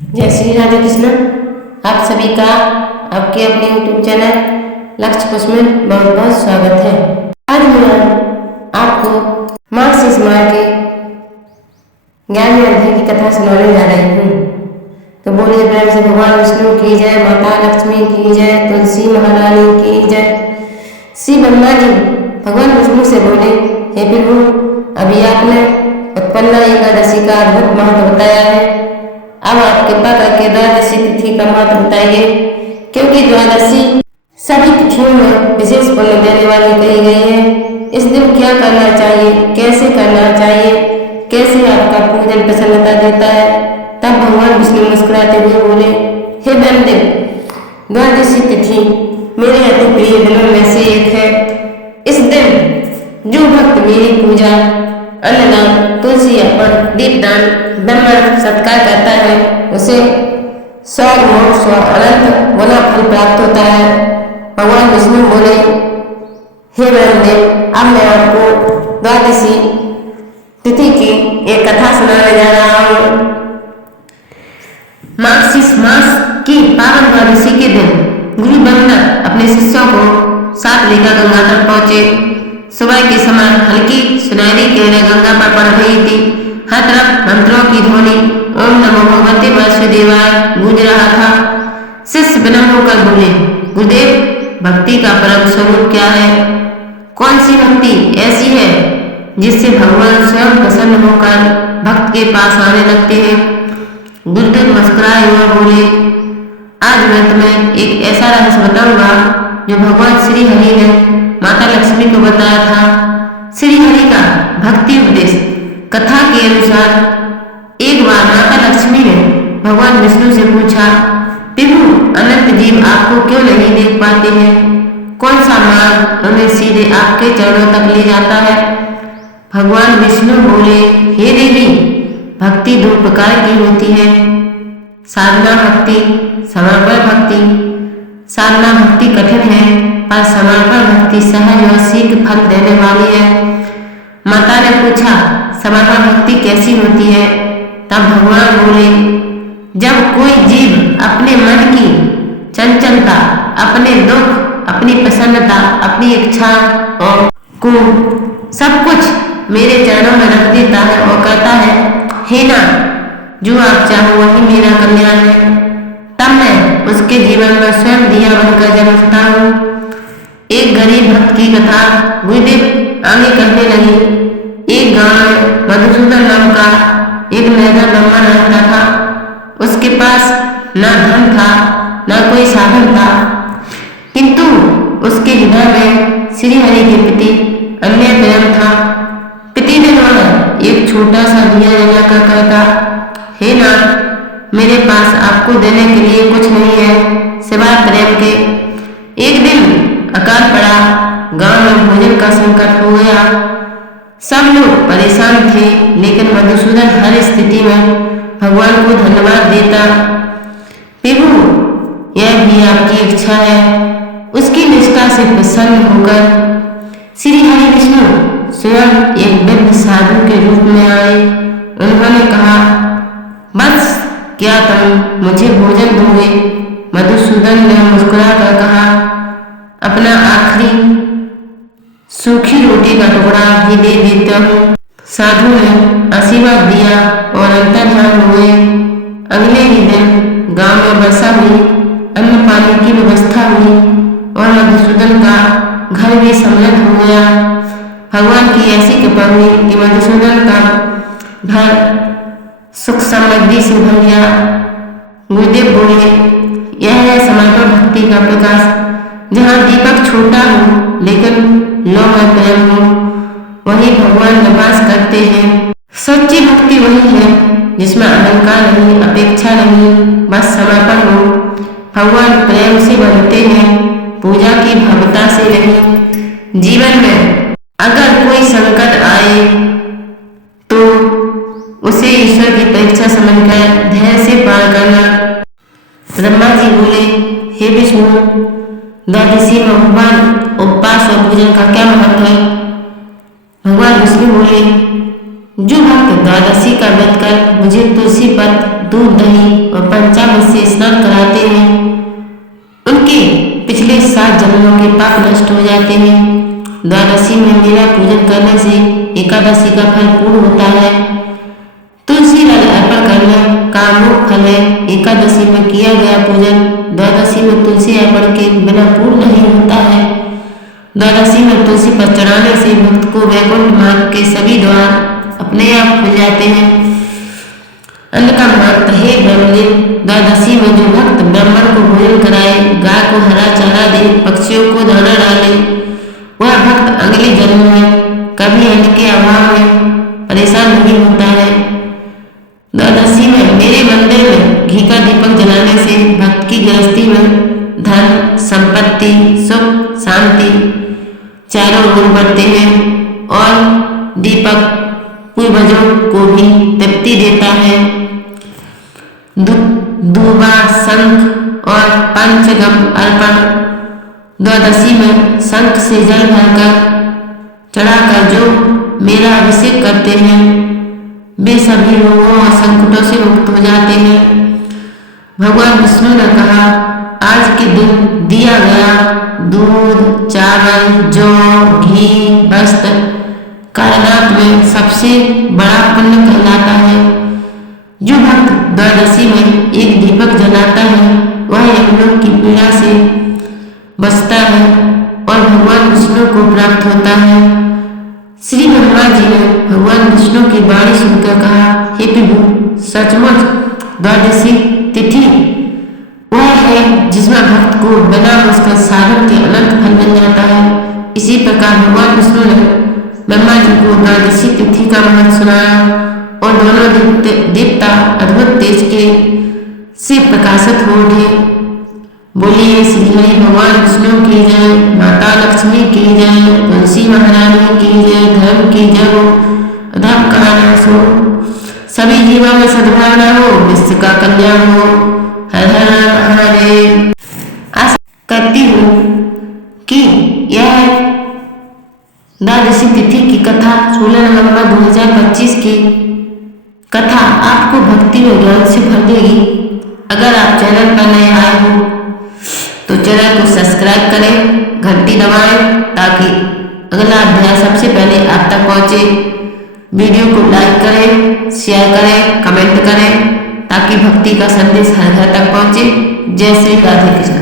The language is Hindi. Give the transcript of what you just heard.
जय श्री राधे कृष्ण। आप सभी का आपके अपने YouTube चैनल लक्ष्य कुश में बहुत बहुत स्वागत है। आज मैं आपको मार्गशीर्ष माह के 11वें अध्याय की कथा सुनाने जा रही हूँ। तो बोलिए प्रेम से भगवान विष्णु की जय, माता लक्ष्मी की जय, तुलसी महारानी की जय। श्री ब्रह्मा जी भगवान विष्णु से बोले, हे प्रभु, अभी आपने उत्पन्ना एकादशी का अद्भुत महत्व बताया है। अब आप कृपा करके द्वादशी तिथि का महत्व बताइए, क्योंकि द्वादशी सभी तिथियों में विशेष पुण्य देने वाली कही गई है। इस दिन क्या करना चाहिए, कैसे करना चाहिए, कैसे आपका पूजन प्रसन्नता देता है। तब भगवान विष्णु मुस्कुराते हुए बोले, हे ब्रह्मदेव, द्वादशी तिथि मेरे अति प्रिय दिनों में से एक है। इस दिन जो भक्त मेरी पूजा, अन्नदान, तुलसी अर्पण, दीपदान, ब्रह्मण सत्कार करता है, उसे स्वर्ग मोक्ष अनंत गुना फल प्राप्त होता है। भगवान विष्णु बोले, हे ब्रह्मदेव, अब मैं आपको द्वादशी तिथि की एक कथा सुनाने जा रहा हूँ। मार्गशीर्ष मास की पावन द्वादशी के दिन गुरु ब्रह्मा अपने शिष्यों को साथ लेकर गंगा तट पहुंचे। सुबह के समय हल्की सुनहरी किरणें गंगा पर पड़ रही थी। हर तरफ मंत्रों की ध्वनि ओम नमो भगवते वासुदेवाय गूंज रहा था। शिष्य विनम्र होकर बोले, गुरुदेव, भक्ति का परम स्वरूप क्या है? कौन सी भक्ति ऐसी है जिससे भगवान स्वयं प्रसन्न होकर भक्त के पास आने लगते हैं? गुरुदेव मुस्कुराए हुए बोले, आज मैं तुम्हें एक ऐसा रहस्य बताऊंगा जो भगवान श्री हरि ने माता लक्ष्मी को बताया था। श्री हरि का भक्ति उपदेश। कथा के अनुसार एक बार माता लक्ष्मी ने भगवान विष्णु से पूछा, प्रभु, अनंत जीव आपको क्यों नहीं देख पाते हैं? कौन सा मार्ग उन्हें सीधे आपके चरणों तक ले जाता है? भगवान विष्णु बोले, हे देवी, भक्ति दो प्रकार की होती है, साधना भक्ति, समर्पण भक्ति। साधना भक्ति कठिन है, पर समर्पण भक्ति सहज और शीघ्र फल देने वाली है। माता ने पूछा, समर्पण भक्ति कैसी होती है? तब भगवान बोले, जब कोई जीव अपने मन की चंचलता, अपने दुख, अपनी प्रसन्नता, अपनी इच्छा और को सब कुछ मेरे चरणों में रख देता है और कहता है, हे नाथ, जो आप चाहो वही मेरा कल्याण है, तब मैं उसके जीवन में स्वयं दिया बनकर जन्मता हूँ। एक गरीब भक्त की कथा गुरुदेव आगे कहने लगी। एक गांव में मधुसूदन नाम का एक मेधा ब्राह्मण रहता था। उसके पास न धन था, न कोई साधन था, किंतु उसके हृदय में श्री हरि के प्रति अन्य प्रेम था। प्रतिदिन वह एक छोटा सा दिया जलाकर कहता, हे नाथ, मेरे पास आपको देने के लिए कुछ नहीं है सिवाय प्रेम के। एक दिन अकाल पड़ा, गांव में भोजन का संकट हो गया। सब लोग परेशान थे, लेकिन मधुसूदन हर स्थिति में भगवान को धन्यवाद देता। प्रभु, यह भी आपकी इच्छा है। उसकी निष्ठा से प्रसन्न होकर श्री हरि विष्णु स्वयं एक वृद्ध साधु के रूप में आए। उन्होंने कहा, बस क्या तुम मुझे भोजन दोगे? मधुसूदन ने मुस्कुराकर कहा, अपना आखिरी सूखी रोटी का टुकड़ा भी दे देता हूँ। साधु ने आशीर्वाद दिया और अंतर्ध्यान हुए। अगले ही दिन गांव में वर्षा हुई, अन्न पानी की व्यवस्था हुई और मधुसूदन का घर भी समृद्ध हो गया। भगवान की ऐसी कृपा हुई कि मधुसूदन का घर सुख समृद्धि से भर गया। गुरुदेव बोले, यह है समर्पण भक्ति का प्रकाश। जहाँ दीपक छोटा हो लेकिन लौ में प्रेम हो, वही भगवान निवास करते हैं। सच्ची भक्ति वही है जिसमें अहंकार नहीं, अपेक्षा नहीं, बस समर्पण हो। भगवान प्रेम से बनते हैं, पूजा की भव्यता से नहीं। जीवन में अगर कोई संकट आए तो उसे ईश्वर की परीक्षा समझकर धैर्य से पार करना। ब्रह्मा जी बोले, हे विष्णु, द्वादशी में भगवान उपवास और पूजन का क्या महत्व है? भगवान विष्णु बोले, जो भक्त द्वादशी का व्रत कर मुझे तुलसी पत्र, दूध, दही और पंचामृत से स्नान कराते हैं, उनके पिछले 7 जन्मों के पाप नष्ट हो जाते हैं। द्वादशी में मेरा पूजन करने से एकादशी का फल पूर्ण होता है। तुलसी जल अर्पण करना कामों फल है। एकादशी में किया गया पूजन द्वादशी में तुलसी अर्पण के बिना पूर्ण नहीं होता है। द्वादशी में तुलसी पर चढ़ाने से भक्त को वैकुंठ मार्ग के सभी द्वार अपने आप खुल जाते हैं। अन्न का महत्व है ब्रह्मदिन। द्वादशी में जो भक्त ब्राह्मण को भोजन कराए, गाय को हरा चारा दे, पक्षियों को दाना डाले, वह भक्त अगले जन्म में कभी अन्न के अभाव में परेशान नहीं होता है। द्वादशी में मेरे मंदिर में घी का दीपक जलाने से भक्त की गृहस्थी में धन, संपत्ति, सुख, शांति चारों ओर बढ़ते हैं और दीपक पूर्वजों को भी तृप्ति देता है। दूबा, शंख और पंचगम अर्पण। द्वादशी में शंख से जल भरकर चढ़ाकर जो मेरा अभिषेक करते हैं वे सभी रोगों और संकटों से मुक्त हो जाते हैं। भगवान विष्णु ने कहा, आज के दिन दिया गया दूध, चावल, जौ, घी, वस्त्र कायनात में सबसे बड़ा पुण्य कहलाता है। जो भक्त द्वादशी में एक दीपक जलाता है वह यमलोक की पीड़ा से बचता है और भगवान विष्णु को प्राप्त होता है। श्री ब्रह्मा जी ने भगवान विष्णु की वाणी सुनकर कहा, हे प्रभु, सचमुच द्वादशी तिथि वह है जिसमें भक्त को बिना मुश्किल साधन के अनंत फल मिल जाता है। इसी प्रकार भगवान विष्णु ने ब्रह्मा जी को द्वादशी तिथि का महत्व सुनाया और दोनों देवता अद्भुत तेज के से प्रकाशित हो उठे। बोलिए श्री हरि भगवान विष्णु की जय, माता लक्ष्मी की जय, तुलसी महारानी की जय, धर्म की जय हो, अधर्म का नाश हो, सभी जीवों में सद्भावना हो, विश्व का कल्याण हो। हर हर महादेव। आशा करती हूँ कि यह द्वादशी तिथि की कथा 16 नवंबर 2025 की कथा आपको भक्ति और ज्ञान से भर देगी। अगर आप चैनल पर नए आए हो तो चैनल को सब्सक्राइब करें, घंटी दबाएं ताकि अगला अध्याय सबसे पहले आप तक पहुंचे। वीडियो को लाइक करें, शेयर करें, कमेंट करें ताकि भक्ति का संदेश हर घर तक पहुंचे। जय श्री राधे कृष्ण।